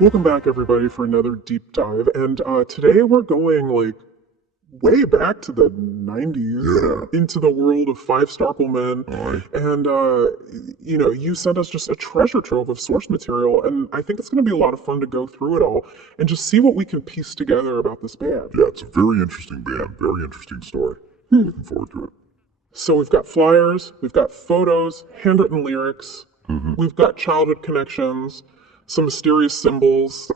Welcome back, everybody, for another deep dive. And today we're going like way back to the 90s Yeah. into the world of five Starcle men. Alright. And, you sent us just a treasure trove of source material. And I think it's going to be a lot of fun to go through it all and just see what we can piece together about this band. Yeah, it's a very interesting band, very interesting story. Looking forward to it. So we've got flyers, we've got photos, handwritten lyrics, we've got childhood connections, some mysterious symbols,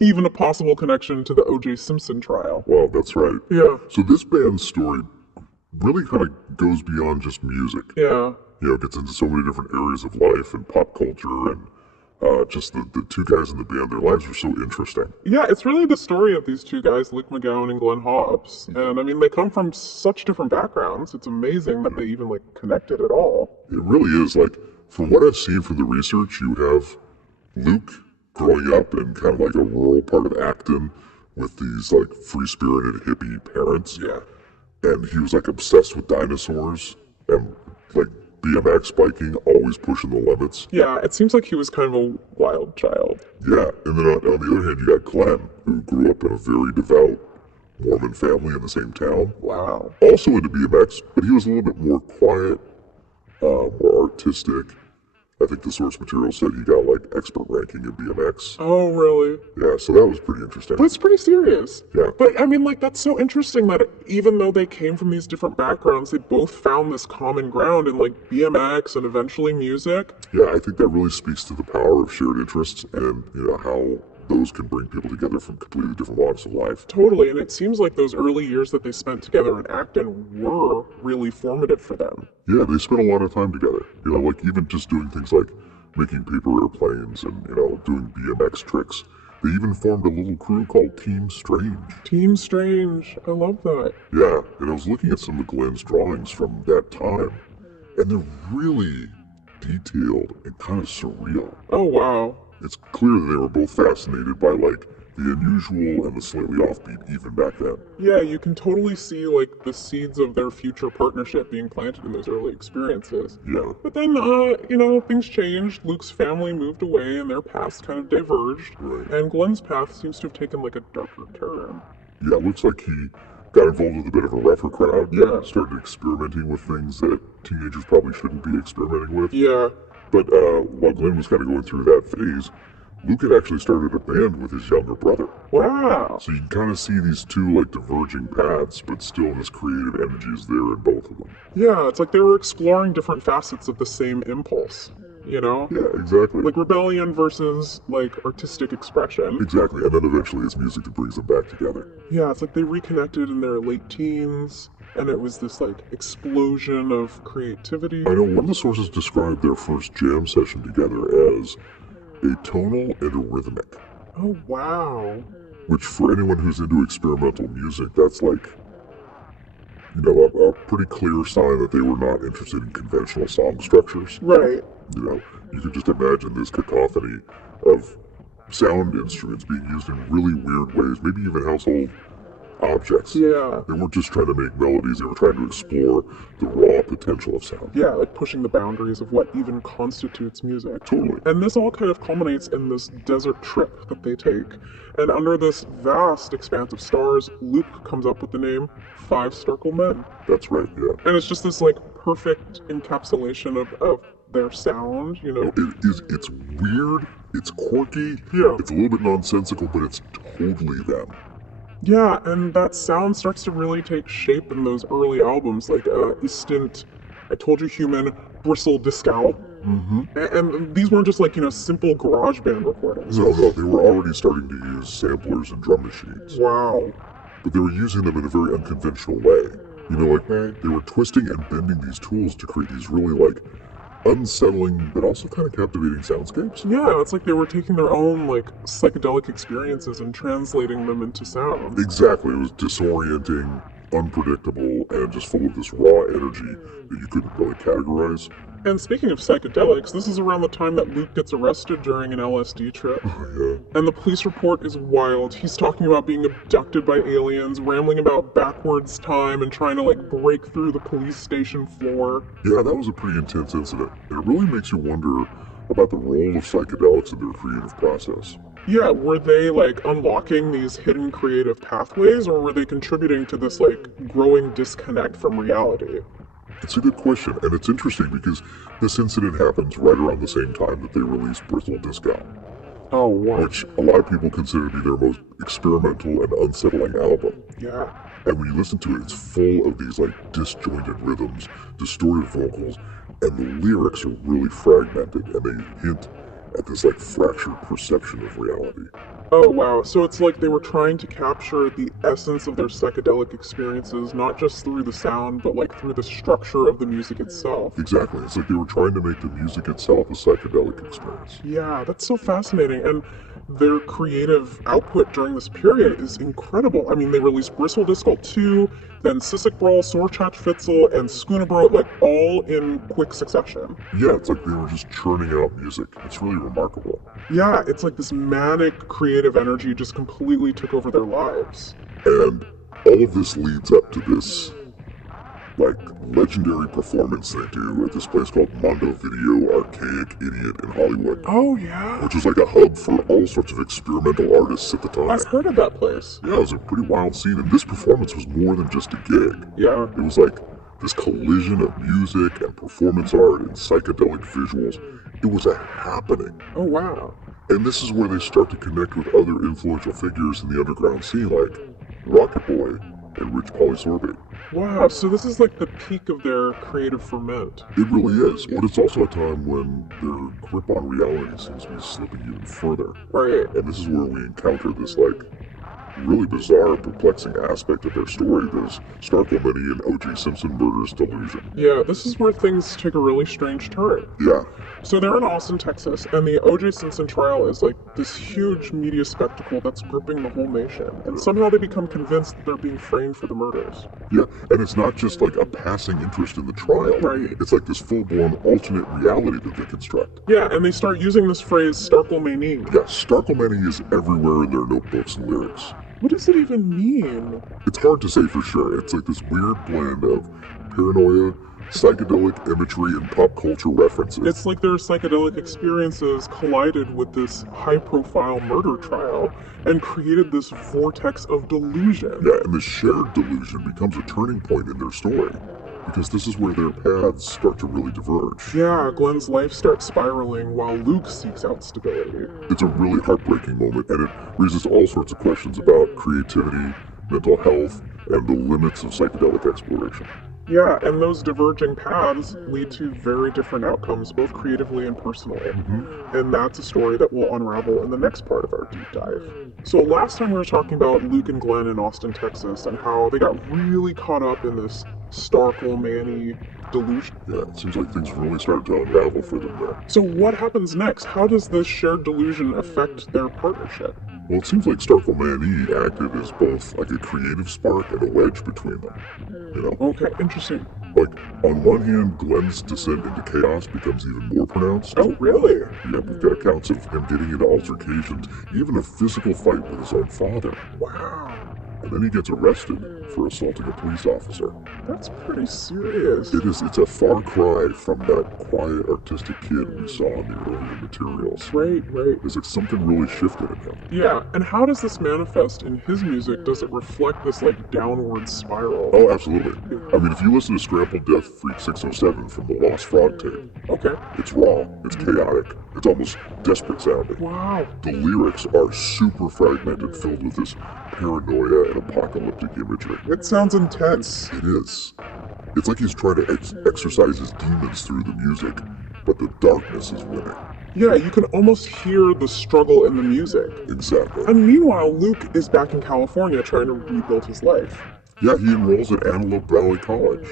even a possible connection to the O.J. Simpson trial. Wow, that's right. Yeah, So this band's story really kind of goes beyond just music. yeah, It gets into so many different areas of life and pop culture and just the two guys in the band, their lives are so interesting. yeah. It's really the story of these two guys, Luke McGowan and Glenn Hobbs. And I mean, they come from such different backgrounds. It's amazing that they even like connected at all. It really is, like, from what I've seen from the research, you have Luke growing up in kind of like a rural part of Acton with these like free-spirited hippie parents. Yeah. And he was like obsessed with dinosaurs and like BMX biking, always pushing the limits. Yeah, it seems like he was kind of a wild child. Yeah, and then on the other hand, you got Glenn, who grew up in a very devout Mormon family in the same town. Wow. Also into BMX, but he was a little bit more quiet, more artistic. I think the source material said he got like expert ranking in BMX. Oh, really? Yeah, so that was pretty interesting. But it's pretty serious. Yeah. But I mean, like, that's so interesting that even though they came from these different backgrounds, they both found this common ground in like BMX and eventually music. Yeah, I think that really speaks to the power of shared interests and how those can bring people together from completely different walks of life. Totally. And it seems like those early years that they spent together in Acton were really formative for them. Yeah, they spent a lot of time together. Like even just doing things like making paper airplanes and, doing BMX tricks. They even formed a little crew called Team Strange. Team Strange. I love that. Yeah, and I was looking at some of Glenn's drawings from that time, and they're really detailed and kind of surreal. Oh, wow. It's clear that they were both fascinated by like the unusual and the slightly offbeat even back then. Yeah, you can totally see like the seeds of their future partnership being planted in those early experiences. Yeah. But then, things changed. Luke's family moved away and their paths kind of diverged. Right. And Glenn's path seems to have taken like a darker turn. Yeah, it looks like he got involved with a bit of a rougher crowd. Yeah. Started experimenting with things that teenagers probably shouldn't be experimenting with. Yeah. But while Glenn was kind of going through that phase, Luke had actually started a band with his younger brother. Wow. So you can kind of see these two like diverging paths, but still this creative energy is there in both of them. Yeah, it's like they were exploring different facets of the same impulse, you know? Yeah, exactly. Like rebellion versus like artistic expression. Exactly, and then eventually it's music that brings them back together. Yeah, it's like they reconnected in their late teens, and it was this like explosion of creativity. I know one of the sources described their first jam session together as a tonal and a rhythmic, Oh, wow. which for anyone who's into experimental music, that's like, a pretty clear sign that they were not interested in conventional song structures. Right. You can just imagine this cacophony of sound instruments being used in really weird ways, maybe even household objects. Yeah. They weren't just trying to make melodies, they were trying to explore the raw potential of sound. Yeah, like pushing the boundaries of what even constitutes music. Totally. And this all kind of culminates in this desert trip that they take. And under this vast expanse of stars, Luke comes up with the name Five Starcle Men. That's right, yeah. And it's just this like perfect encapsulation of their sound, It's weird, it's quirky, Yeah. it's a little bit nonsensical, but it's totally them. Yeah, and that sound starts to really take shape in those early albums, like Istant, I Told You Human, Bristle Discal. Mm-hmm. And these weren't just like, simple garage band recordings. No, they were already starting to use samplers and drum machines, Wow. but they were using them in a very unconventional way. They were twisting and bending these tools to create these really like unsettling but also kind of captivating soundscapes. Yeah, it's like they were taking their own like psychedelic experiences and translating them into sound. Exactly, it was disorienting, unpredictable, and just full of this raw energy that you couldn't really categorize. And speaking of psychedelics, this is around the time that Luke gets arrested during an LSD trip. Yeah. And the police report is wild. He's talking about being abducted by aliens, rambling about backwards time, and trying to like break through the police station floor. Yeah, that was a pretty intense incident. It really makes you wonder about the role of psychedelics in their creative process. Yeah, were they like unlocking these hidden creative pathways, or were they contributing to this like growing disconnect from reality? It's a good question, and it's interesting because this incident happens right around the same time that they released Bristle Discount, Oh, wow. which a lot of people consider to be their most experimental and unsettling album. Yeah. And when you listen to it, it's full of these like disjointed rhythms, distorted vocals, and the lyrics are really fragmented, and they hint at this like fractured perception of reality. Oh, wow. So it's like they were trying to capture the essence of their psychedelic experiences, not just through the sound, but like through the structure of the music itself. Exactly. It's like they were trying to make the music itself a psychedelic experience. Yeah, that's so fascinating. And their creative output during this period is incredible. I mean, they released Bristle Disco 2, then Sissik Brawl, Sorchat Fitzel, and Schoonabro, like all in quick succession. Yeah, it's like they were just churning out music. It's really remarkable. Yeah, it's like this manic creative energy just completely took over their lives. And all of this leads up to this like legendary performance they do at this place called Mondo Video Archaic Idiot in Hollywood, Oh, yeah. which is like a hub for all sorts of experimental artists at the time. I've heard of that place. Yeah, it was a pretty wild scene, and this performance was more than just a gig. Yeah. It was like this collision of music and performance art and psychedelic visuals. It was a happening. Oh, wow. And this is where they start to connect with other influential figures in the underground scene like Rocket Boy and Rich Polysorbate. Wow, so this is like the peak of their creative ferment. It really is, but it's also a time when their grip on reality seems to be slipping even further. Right. And this is where we encounter this like really bizarre, perplexing aspect of their story, this Starcle and O.J. Simpson murders delusion. Yeah, this is where things take a really strange turn. Yeah, So they're in Austin, Texas, and the O.J. Simpson trial is like this huge media spectacle that's gripping the whole nation. And somehow they become convinced that they're being framed for the murders. yeah, and it's not just like a passing interest in the trial. Right. It's like this full-blown alternate reality that they construct. Yeah, and they start using this phrase Starcle Mania. Yeah, Starklemania is everywhere in their notebooks and lyrics. What does it even mean? It's hard to say for sure. It's like this weird blend of paranoia, psychedelic imagery, and pop culture references. It's like their psychedelic experiences collided with this high-profile murder trial and created this vortex of delusion. Yeah, and the shared delusion becomes a turning point in their story, because this is where their paths start to really diverge. Yeah, Glenn's life starts spiraling while Luke seeks out stability. It's a really heartbreaking moment, and it raises all sorts of questions about creativity, mental health, and the limits of psychedelic exploration. Yeah, and those diverging paths lead to very different outcomes, both creatively and personally. And that's a story that will unravel in the next part of our deep dive. So last time we were talking about Luke and Glenn in Austin, Texas, and how they got really caught up in this Starcle Manny delusion. Yeah, it seems like things really started to unravel for them there. So what happens next? How does this shared delusion affect their partnership? Well, it seems like Starklemania acted as both like a creative spark and a wedge between them. You know? Okay, interesting. Like, on one hand, Glenn's descent into chaos becomes even more pronounced. Oh, really? Yeah, we've got accounts of him getting into altercations, even a physical fight with his own father. Wow. And then he gets arrested for assaulting a police officer. That's pretty serious. It's a far cry from that quiet, artistic kid we saw in the earlier materials. Right. It's like something really shifted in him. Yeah, and how does this manifest in his music? Does it reflect this like downward spiral? Oh, absolutely. I mean, if you listen to Scrambled Death Freak 607 from the Lost Frog tape, Okay. it's raw, it's chaotic, it's almost desperate sounding. Wow. The lyrics are super fragmented, filled with this paranoia and apocalyptic imagery. It sounds intense. It is. It's like he's trying to exorcise his demons through the music, but the darkness is winning. Yeah, you can almost hear the struggle in the music. Exactly. And meanwhile, Luke is back in California trying to rebuild his life. Yeah, he enrolls at Antelope Valley College,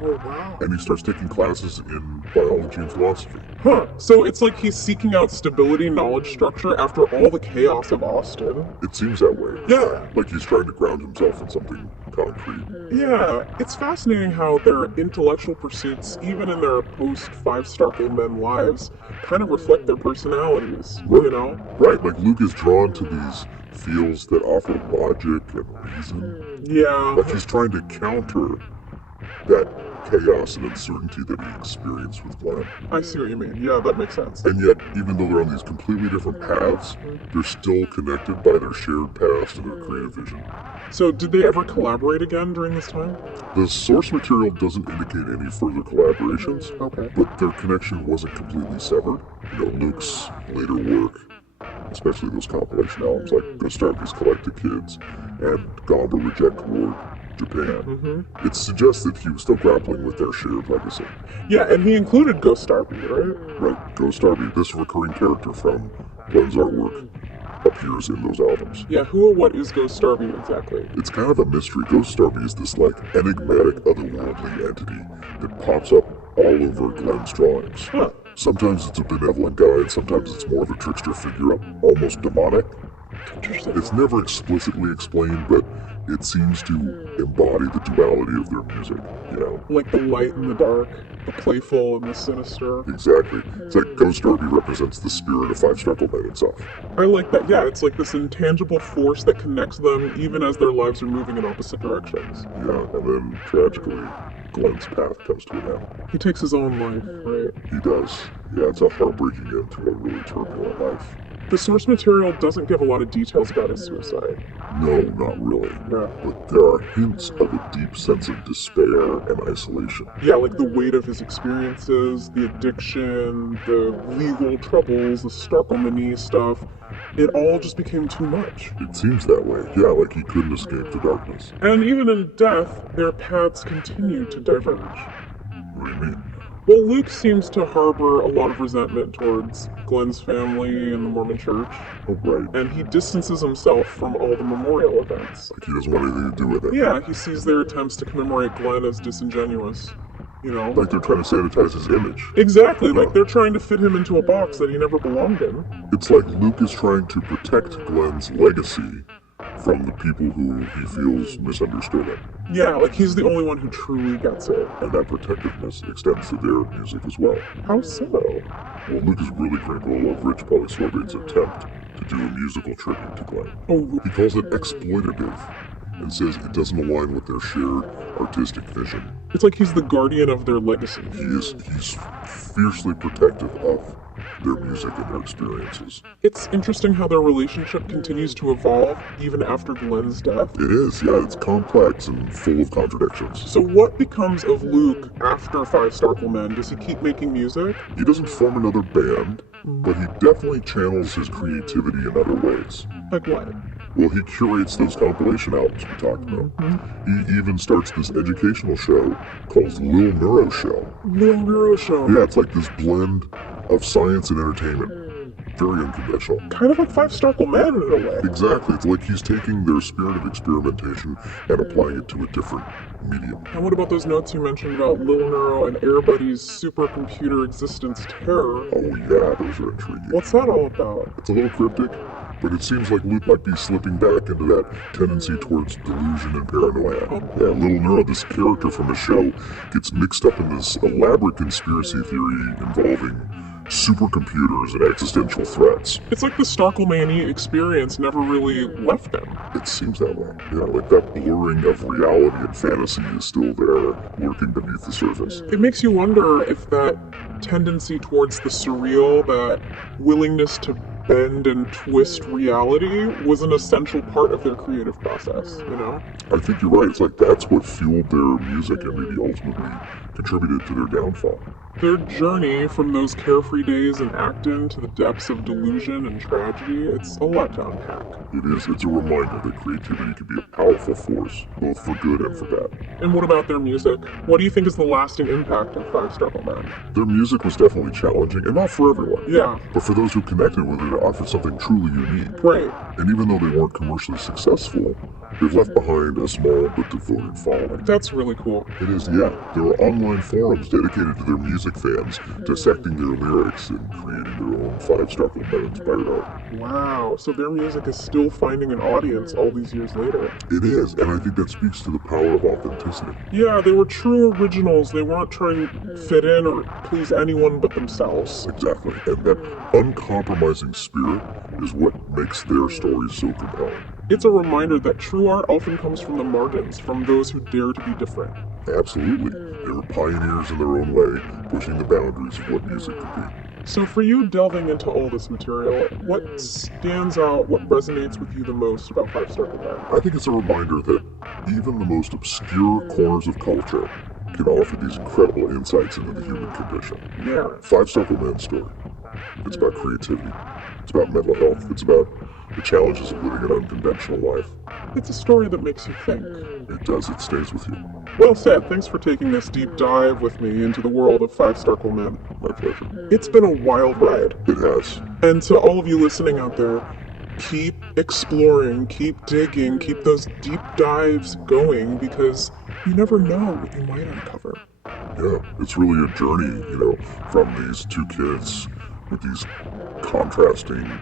Oh, wow. and he starts taking classes in biology and philosophy. Huh. So it's like he's seeking out stability, knowledge structure after all the chaos of Austin. It seems that way. Yeah. Like he's trying to ground himself in something concrete. Yeah, it's fascinating how their intellectual pursuits, even in their post-5 Starkle Men lives, kind of reflect their personalities, you know? Right, like Luke is drawn to these fields that offer logic and reason. Yeah. Like he's trying to counter that chaos and uncertainty that he experienced with Glenn. I see what you mean. Yeah, that makes sense. And yet, even though they're on these completely different paths, they're still connected by their shared past and their creative vision. So, did they ever collaborate again during this time? The source material doesn't indicate any further collaborations, Okay. but their connection wasn't completely severed. You know, Luke's later work, especially those compilation albums like Ghost Darby's Collect the Kids and Gomba Reject Ward Japan, it suggests that he was still grappling with their shared legacy. Yeah, and he included Ghost Darby, right? Right, Ghost Darby, this recurring character from Glenn's artwork, appears in those albums. Yeah, who or what is Ghost Darby exactly? It's kind of a mystery. Ghost Darby is this like enigmatic otherworldly entity that pops up all over Glenn's drawings. Huh. Sometimes it's a benevolent guy, and sometimes it's more of a trickster figure, almost demonic. Interesting. It's never explicitly explained, but it seems to embody the duality of their music, you know? Like the light and the dark, the playful and the sinister. Exactly. It's like Ghost Darby represents the spirit of Five Starcle Men itself. I like that. Yeah, it's like this intangible force that connects them even as their lives are moving in opposite directions. Yeah, and then tragically, Glenn's path comes to an end. He takes his own life, right? He does. Yeah, it's a heartbreaking end to a really turbulent life. The source material doesn't give a lot of details about his suicide. No, not really. Yeah. But there are hints of a deep sense of despair and isolation. Yeah, like the weight of his experiences, the addiction, the legal troubles, the Starcle stuff. It all just became too much. It seems that way. Yeah, like he couldn't escape the darkness. And even in death, their paths continued to diverge. What do you mean? Well, Luke seems to harbor a lot of resentment towards Glenn's family and the Mormon Church, Oh, right. and he distances himself from all the memorial events. Like he doesn't want anything to do with it. Yeah, he sees their attempts to commemorate Glenn as disingenuous, you know? Like they're trying to sanitize his image. Exactly, like they're trying to fit him into a box that he never belonged in. It's like Luke is trying to protect Glenn's legacy from the people who he feels misunderstood him. Yeah, like he's the only one who truly gets it. And that protectiveness extends to their music as well. How so? Well, Luke is really critical of Rich Polysorbate's attempt to do a musical tribute to Glenn. Oh, He calls it exploitative and says it doesn't align with their shared artistic vision. it's like he's the guardian of their legacy. He's fiercely protective of their music and their experiences. It's interesting how their relationship continues to evolve even after Glenn's death. It is, yeah, it's complex and full of contradictions. So what becomes of Luke after Five Starcle Men? Does he keep making music? He doesn't form another band, but he definitely channels his creativity in other ways. Like what? Well, he curates those compilation albums we talked about. He even starts this educational show called Lil Neuro Show. Lil Neuro Show. Yeah, it's like this blend of science and entertainment. Very unconventional. Kind of like Five Starcle Men in a way. Exactly, it's like he's taking their spirit of experimentation and applying it to a different medium. And what about those notes you mentioned about Lil Neuro and Airbuddy's supercomputer existence terror? Oh yeah, those are intriguing. What's that all about? It's a little cryptic, but it seems like Luke might be slipping back into that tendency towards delusion and paranoia. Yeah, Little Neuro, this character from the show, gets mixed up in this elaborate conspiracy theory involving supercomputers and existential threats. It's like the Starklemania experience never really left him. It seems that way. Yeah, like that blurring of reality and fantasy is still there, lurking beneath the surface. It makes you wonder if that tendency towards the surreal, that willingness to bend and twist reality, was an essential part of their creative process, you know? I think you're right. It's like that's what fueled their music and maybe ultimately contributed to their downfall. Their journey from those carefree days in Acton to the depths of delusion and tragedy, it's a lot to unpack. It is. It's a reminder that creativity can be a powerful force, both for good and for bad. And what about their music? What do you think is the lasting impact of Five Starcle Men? Their music was definitely challenging, and not for everyone. Yeah, But for those who connected with it, it offered something truly unique. right. And even though they weren't commercially successful, they've left behind a small but devoted following. That's really cool. It is, yeah. There are online forums dedicated to their music fans, dissecting their lyrics and creating their own Five Starcle Men inspired art. Wow, so their music is still finding an audience all these years later. It is, and I think that speaks to the power of authenticity. Yeah, they were true originals. They weren't trying to fit in or please anyone but themselves. Exactly, and that uncompromising spirit is what makes their stories so compelling. It's a reminder that true art often comes from the margins, from those who dare to be different. Absolutely. They were pioneers in their own way, pushing the boundaries of what music could be. So for you delving into all this material, what stands out, what resonates with you the most about Five Starcle Men? I think it's a reminder that even the most obscure corners of culture can offer these incredible insights into the human condition. Yeah. Five Starcle Men's story. It's about creativity. It's about mental health. It's about the challenges of living an unconventional life. It's a story that makes you think. It does. It stays with you. Well said. Thanks for taking this deep dive with me into the world of Five Starcle Men. My pleasure. It's been a wild ride. It has. And to all of you listening out there, keep exploring, keep digging, keep those deep dives going, because you never know what you might uncover. Yeah, it's really a journey, from these two kids with these contrasting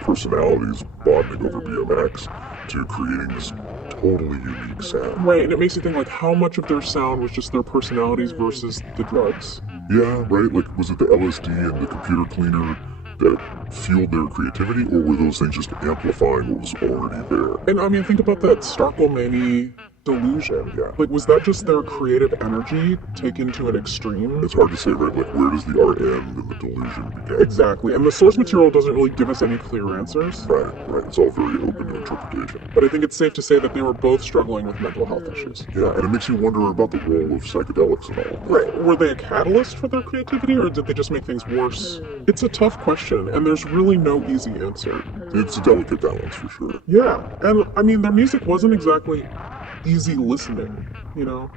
personalities bonding over BMX to creating this totally unique sound. Right, and it makes you think, like, how much of their sound was just their personalities versus the drugs? Yeah, right? Like, was it the LSD and the computer cleaner that fueled their creativity, or were those things just amplifying what was already there? And I mean, think about that Starcle Mania Delusion. Yeah. Like, was that just their creative energy taken to an extreme? It's hard to say, right? Like, where does the art end and the delusion begin? Exactly, and the source material doesn't really give us any clear answers. Right. It's all very open to interpretation. But I think it's safe to say that they were both struggling with mental health issues. Yeah, and it makes you wonder about the role of psychedelics and all. Right. Were they a catalyst for their creativity, or did they just make things worse? It's a tough question, and there's really no easy answer. It's a delicate balance for sure. Yeah, and I mean, their music wasn't exactly easy listening, No.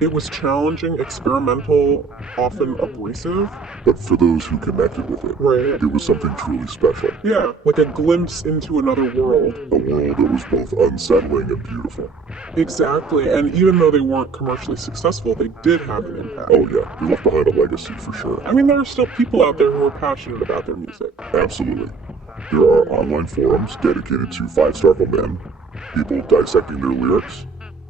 It was challenging, experimental, often abrasive. But for those who connected with it, Right. it was something truly special. Yeah, like a glimpse into another world. A world that was both unsettling and beautiful. Exactly, and even though they weren't commercially successful, they did have an impact. Oh yeah, they left behind a legacy for sure. I mean, there are still people out there who are passionate about their music. Absolutely. There are online forums dedicated to Five Starcle Men, people dissecting their lyrics,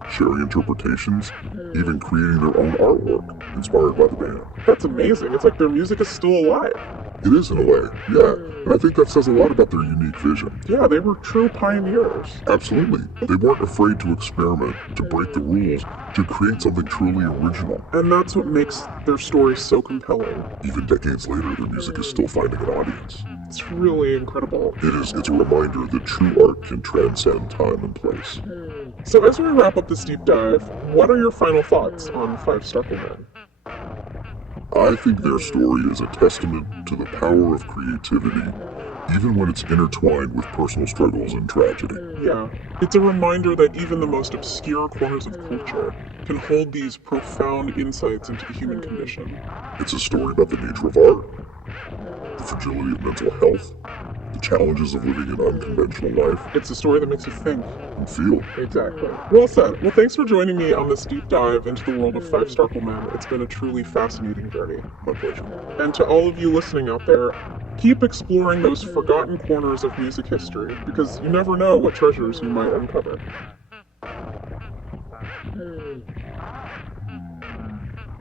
sharing interpretations, even creating their own artwork inspired by the band. That's amazing. It's like their music is still alive. It is in a way, yeah. And I think that says a lot about their unique vision. Yeah, they were true pioneers. Absolutely. They weren't afraid to experiment, to break the rules, to create something truly original. And that's what makes their story so compelling. Even decades later, their music is still finding an audience. It's really incredible. It's a reminder that true art can transcend time and place. So as we wrap up this deep dive, what are your final thoughts on Five Starcle Men? I think their story is a testament to the power of creativity, even when it's intertwined with personal struggles and tragedy. Yeah, it's a reminder that even the most obscure corners of culture can hold these profound insights into the human condition. It's a story about the nature of art, the fragility of mental health, the challenges of living an unconventional life, It's a story that makes you think. and feel. Exactly. Well said. Well, thanks for joining me on this deep dive into the world of Five Starcle Men. It's been a truly fascinating journey. My pleasure. And to all of you listening out there, keep exploring those forgotten corners of music history, because you never know what treasures you might uncover.